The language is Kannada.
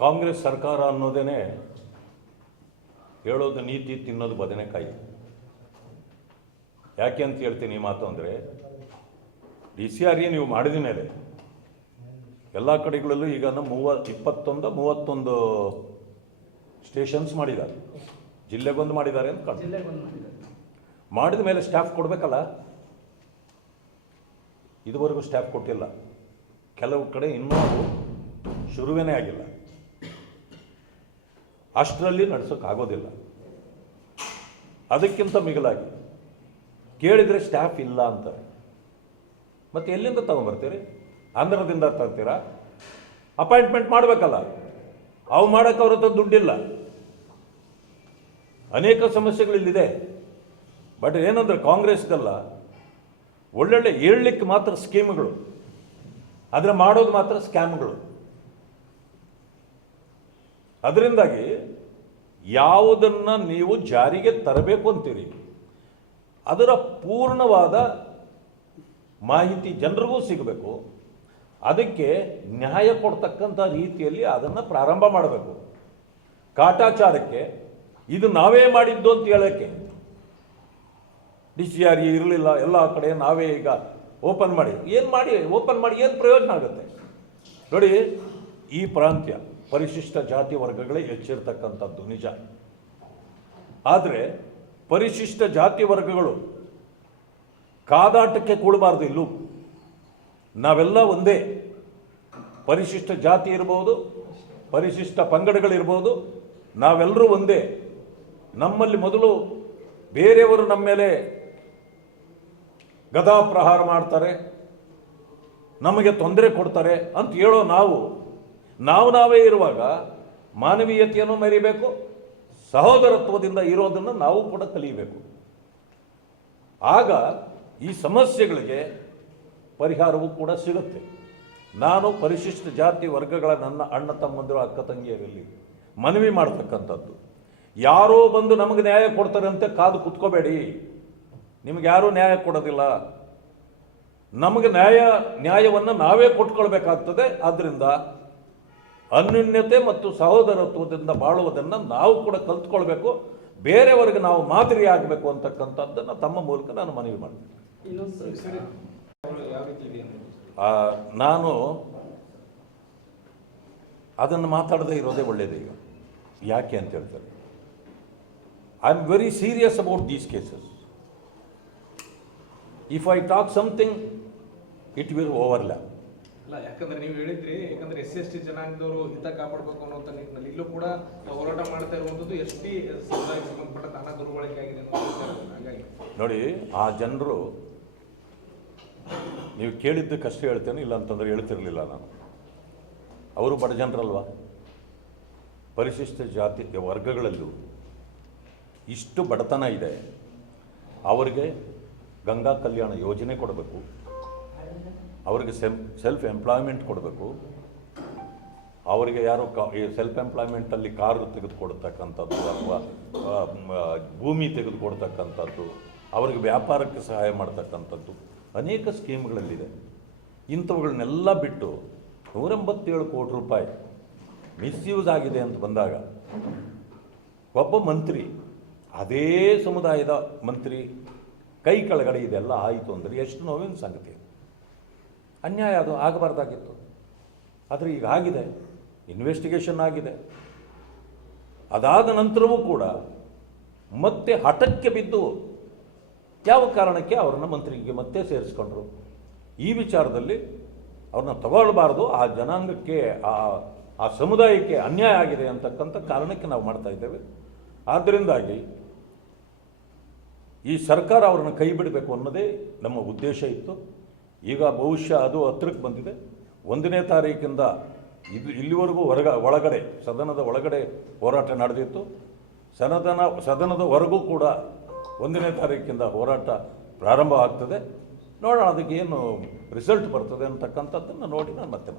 ಕಾಂಗ್ರೆಸ್ ಸರ್ಕಾರ ಅನ್ನೋದೇ ಹೇಳೋದು ನೀತಿ, ತಿನ್ನೋದು ಬದನೆಕಾಯಿ. ಯಾಕೆ ಅಂತ ಹೇಳ್ತೀನಿ ಈ ಮಾತು ಅಂದರೆ, DCRE ನೀವು ಮಾಡಿದ ಮೇಲೆ ಎಲ್ಲ ಕಡೆಗಳಲ್ಲೂ ಈಗ 31 ಸ್ಟೇಷನ್ಸ್ ಮಾಡಿದ್ದಾರೆ. ಜಿಲ್ಲೆಗೊಂದು ಮಾಡಿದ್ದಾರೆ ಅಂತ ಕಾಣ್ತದೆ. ಮಾಡಿದ ಮೇಲೆ ಸ್ಟಾಫ್ ಕೊಡಬೇಕಲ್ಲ. ಇದುವರೆಗೂ ಸ್ಟಾಫ್ ಕೊಟ್ಟಿಲ್ಲ. ಕೆಲವು ಕಡೆ ಇನ್ನೂ ಶುರುವೇ ಆಗಿಲ್ಲ. ಅಷ್ಟರಲ್ಲಿ ನಡೆಸೋಕ್ಕಾಗೋದಿಲ್ಲ. ಅದಕ್ಕಿಂತ ಮಿಗಿಲಾಗಿ ಕೇಳಿದರೆ ಸ್ಟಾಫ್ ಇಲ್ಲ ಅಂತಾರೆ. ಮತ್ತೆ ಎಲ್ಲಿಂದ ತಗೊಂಡ್ಬರ್ತೀರಿ? ಆಂಧ್ರದಿಂದ ತರ್ತೀರಾ? ಅಪಾಯಿಂಟ್ಮೆಂಟ್ ಮಾಡಬೇಕಲ್ಲ. ಅವು ಮಾಡೋಕ್ಕೆ ಅವ್ರ ಹತ್ರ ದುಡ್ಡಿಲ್ಲ. ಅನೇಕ ಸಮಸ್ಯೆಗಳಿಲ್ಲಿದೆ. ಬಟ್ ಏನಂದ್ರೆ ಕಾಂಗ್ರೆಸ್ಗೆಲ್ಲ ಒಳ್ಳೊಳ್ಳೆ ಹೇಳಲಿಕ್ಕೆ ಮಾತ್ರ ಸ್ಕೀಮ್ಗಳು, ಆದರೆ ಮಾಡೋದು ಮಾತ್ರ ಸ್ಕ್ಯಾಮ್ಗಳು. ಅದರಿಂದಾಗಿ ಯಾವುದನ್ನು ನೀವು ಜಾರಿಗೆ ತರಬೇಕು ಅಂತೀರಿ ಅದರ ಪೂರ್ಣವಾದ ಮಾಹಿತಿ ಜನರಿಗೂ ಸಿಗಬೇಕು. ಅದಕ್ಕೆ ನ್ಯಾಯ ಕೊಡ್ತಕ್ಕಂಥ ರೀತಿಯಲ್ಲಿ ಅದನ್ನು ಪ್ರಾರಂಭ ಮಾಡಬೇಕು. ಕಾಟಾಚಾರಕ್ಕೆ ಇದು ನಾವೇ ಮಾಡಿದ್ದು ಅಂತ ಹೇಳೋಕ್ಕೆ DCRE ಇರಲಿಲ್ಲ, ಎಲ್ಲ ಕಡೆ ನಾವೇ ಈಗ ಓಪನ್ ಮಾಡಿ ಏನು ಪ್ರಯೋಜನ ಆಗುತ್ತೆ? ನೋಡಿ, ಈ ಪ್ರಾಂತ್ಯ ಪರಿಶಿಷ್ಟ ಜಾತಿ ವರ್ಗಗಳೇ ಹೆಚ್ಚಿರ್ತಕ್ಕಂಥದ್ದು ನಿಜ. ಆದರೆ ಪರಿಶಿಷ್ಟ ಜಾತಿ ವರ್ಗಗಳು ಕಾದಾಟಕ್ಕೆ ಕೂಡಬಾರ್ದು. ಇಲ್ಲೂ ನಾವೆಲ್ಲ ಒಂದೇ. ಪರಿಶಿಷ್ಟ ಜಾತಿ ಇರ್ಬೋದು, ಪರಿಶಿಷ್ಟ ಪಂಗಡಗಳಿರ್ಬೋದು, ನಾವೆಲ್ಲರೂ ಒಂದೇ. ನಮ್ಮಲ್ಲಿ ಮೊದಲು ಬೇರೆಯವರು ನಮ್ಮ ಮೇಲೆ ಗದಾ ಪ್ರಹಾರ ಮಾಡ್ತಾರೆ, ನಮಗೆ ತೊಂದರೆ ಕೊಡ್ತಾರೆ ಅಂತ ಹೇಳೋ ನಾವೇ ಇರುವಾಗ ಮಾನವೀಯತೆಯನ್ನು ಮೆರಿಬೇಕು. ಸಹೋದರತ್ವದಿಂದ ಇರೋದನ್ನು ನಾವು ಕೂಡ ಕಲಿಯಬೇಕು. ಆಗ ಈ ಸಮಸ್ಯೆಗಳಿಗೆ ಪರಿಹಾರವೂ ಕೂಡ ಸಿಗುತ್ತೆ. ನಾನು ಪರಿಶಿಷ್ಟ ಜಾತಿ ವರ್ಗಗಳ ನನ್ನ ಅಣ್ಣ ತಮ್ಮಂದಿರು, ಅಕ್ಕ ತಂಗಿಯರಲ್ಲಿ ಮನವಿ ಮಾಡ್ತಕ್ಕಂಥದ್ದು, ಯಾರೋ ಬಂದು ನಮಗೆ ನ್ಯಾಯ ಕೊಡ್ತಾರೆ ಅಂತ ಕಾದು ಕುತ್ಕೋಬೇಡಿ. ನಿಮ್ಗೆ ಯಾರೂ ನ್ಯಾಯ ಕೊಡೋದಿಲ್ಲ. ನಮಗೆ ನ್ಯಾಯವನ್ನು ನಾವೇ ಕೊಟ್ಕೊಳ್ಬೇಕಾಗ್ತದೆ. ಆದ್ದರಿಂದ ಅನ್ಯೋನ್ಯತೆ ಮತ್ತು ಸಹೋದರತ್ವದಿಂದ ಬಾಳುವುದನ್ನು ನಾವು ಕೂಡ ಕಲ್ತ್ಕೊಳ್ಬೇಕು. ಬೇರೆಯವರಿಗೆ ನಾವು ಮಾದರಿ ಆಗಬೇಕು ಅಂತಕ್ಕಂಥದ್ದನ್ನು ತಮ್ಮ ಮೂಲಕ ನಾನು ಮನವಿ ಮಾಡ್ತೀನಿ. ನಾನು ಅದನ್ನು ಮಾತಾಡದೇ ಇರೋದೇ ಒಳ್ಳೆಯದು. ಈಗ ಯಾಕೆ ಅಂತ ಹೇಳ್ತಾರೆ, I am very serious about these cases. If I talk something it will overlap. ಅಲ್ಲ, ಯಾಕಂದ್ರೆ ನೀವು ಹೇಳಿದ್ರಿ, ಯಾಕಂದ್ರೆ SC/ST ಜನಾಂಗದವರು ಹಿತ ಕಾಪಾಡಬೇಕು ಅನ್ನೋ ನಿಟ್ಟಿನಲ್ಲಿ ಇಲ್ಲೂ ಕೂಡ ಹೋರಾಟ ಮಾಡ್ತಾ ಇರುವಂಥದ್ದು ST ಸಮುದಾಯಕ್ಕೆ ಸಂಬಂಧಪಟ್ಟ ತಾನ ದುರ್ಬಳಕೆ ಆಗಿದೆ. ಹಾಗಾಗಿ ನೋಡಿ, ಆ ಜನರು ನೀವು ಕೇಳಿದ್ದಕ್ಕಷ್ಟೇ ಹೇಳ್ತೇನೆ, ಇಲ್ಲ ಅಂತಂದ್ರೆ ಹೇಳ್ತಿರ್ಲಿಲ್ಲ ನಾನು. ಅವರು ಬಡ ಜನರಲ್ವಾ? ಪರಿಶಿಷ್ಟ ಜಾತಿ ವರ್ಗಗಳಲ್ಲೂ ಇಷ್ಟು ಬಡತನ ಇದೆ. ಅವರಿಗೆ ಗಂಗಾ ಕಲ್ಯಾಣ ಯೋಜನೆ ಕೊಡಬೇಕು, ಅವರಿಗೆ ಸೆಲ್ಫ್ ಎಂಪ್ಲಾಯ್ಮೆಂಟ್ ಕೊಡಬೇಕು. ಅವರಿಗೆ ಯಾರೋ ಸೆಲ್ಫ್ ಎಂಪ್ಲಾಯ್ಮೆಂಟಲ್ಲಿ ಕಾರು ತೆಗೆದುಕೊಡ್ತಕ್ಕಂಥದ್ದು ಅಥವಾ ಭೂಮಿ ತೆಗೆದುಕೊಡ್ತಕ್ಕಂಥದ್ದು, ಅವರಿಗೆ ವ್ಯಾಪಾರಕ್ಕೆ ಸಹಾಯ ಮಾಡ್ತಕ್ಕಂಥದ್ದು ಅನೇಕ ಸ್ಕೀಮ್ಗಳಲ್ಲಿದೆ. ಇಂಥವುಗಳನ್ನೆಲ್ಲ ಬಿಟ್ಟು 187 ಕೋಟಿ ರೂಪಾಯಿ ಮಿಸ್ಯೂಸ್ ಆಗಿದೆ ಅಂತ ಬಂದಾಗ ಒಬ್ಬ ಮಂತ್ರಿ, ಅದೇ ಸಮುದಾಯದ ಮಂತ್ರಿ ಕೈ ಕೆಳಗಡೆ ಇದೆಲ್ಲ ಆಯಿತು ಅಂದರೆ ಎಷ್ಟು ನೋವಿನ ಸಂಗತಿ. ಅನ್ಯಾಯ, ಅದು ಆಗಬಾರ್ದಾಗಿತ್ತು. ಆದರೆ ಈಗ ಆಗಿದೆ, ಇನ್ವೆಸ್ಟಿಗೇಷನ್ ಆಗಿದೆ. ಅದಾದ ನಂತರವೂ ಕೂಡ ಮತ್ತೆ ಹಠಕ್ಕೆ ಬಿದ್ದು ಯಾವ ಕಾರಣಕ್ಕೆ ಅವ್ರನ್ನ ಮಂತ್ರಿಗೆ ಮತ್ತೆ ಸೇರಿಸ್ಕೊಂಡ್ರು? ಈ ವಿಚಾರದಲ್ಲಿ ಅವ್ರನ್ನ ತಗೊಳ್ಬಾರ್ದು. ಆ ಜನಾಂಗಕ್ಕೆ, ಆ ಸಮುದಾಯಕ್ಕೆ ಅನ್ಯಾಯ ಆಗಿದೆ ಅಂತಕ್ಕಂಥ ಕಾರಣಕ್ಕೆ ನಾವು ಮಾಡ್ತಾ ಇದ್ದೇವೆ. ಆದ್ದರಿಂದಾಗಿ ಈ ಸರ್ಕಾರ ಅವ್ರನ್ನ ಕೈ ಬಿಡಬೇಕು ಅನ್ನೋದೇ ನಮ್ಮ ಉದ್ದೇಶ ಇತ್ತು. ಈಗ ಬಹುಶಃ ಅದು ಹತ್ರಕ್ಕೆ ಬಂದಿದೆ. 1ನೇ ತಾರೀಕಿಂದ ಇಲ್ಲಿವರೆಗೂ ಒಳಗಡೆ ಸದನದ ಒಳಗಡೆ ಹೋರಾಟ ನಡೆದಿತ್ತು. ಸದನದ ಹೊರಗೂ ಕೂಡ 1ನೇ ತಾರೀಕಿಂದ ಹೋರಾಟ ಪ್ರಾರಂಭ ಆಗ್ತದೆ. ನೋಡೋಣ ಅದಕ್ಕೆ ಏನು ರಿಸಲ್ಟ್ ಬರ್ತದೆ ಅಂತಕ್ಕಂಥದ್ದನ್ನು ನೋಡಿ ನಾನು ಮತ್ತೆ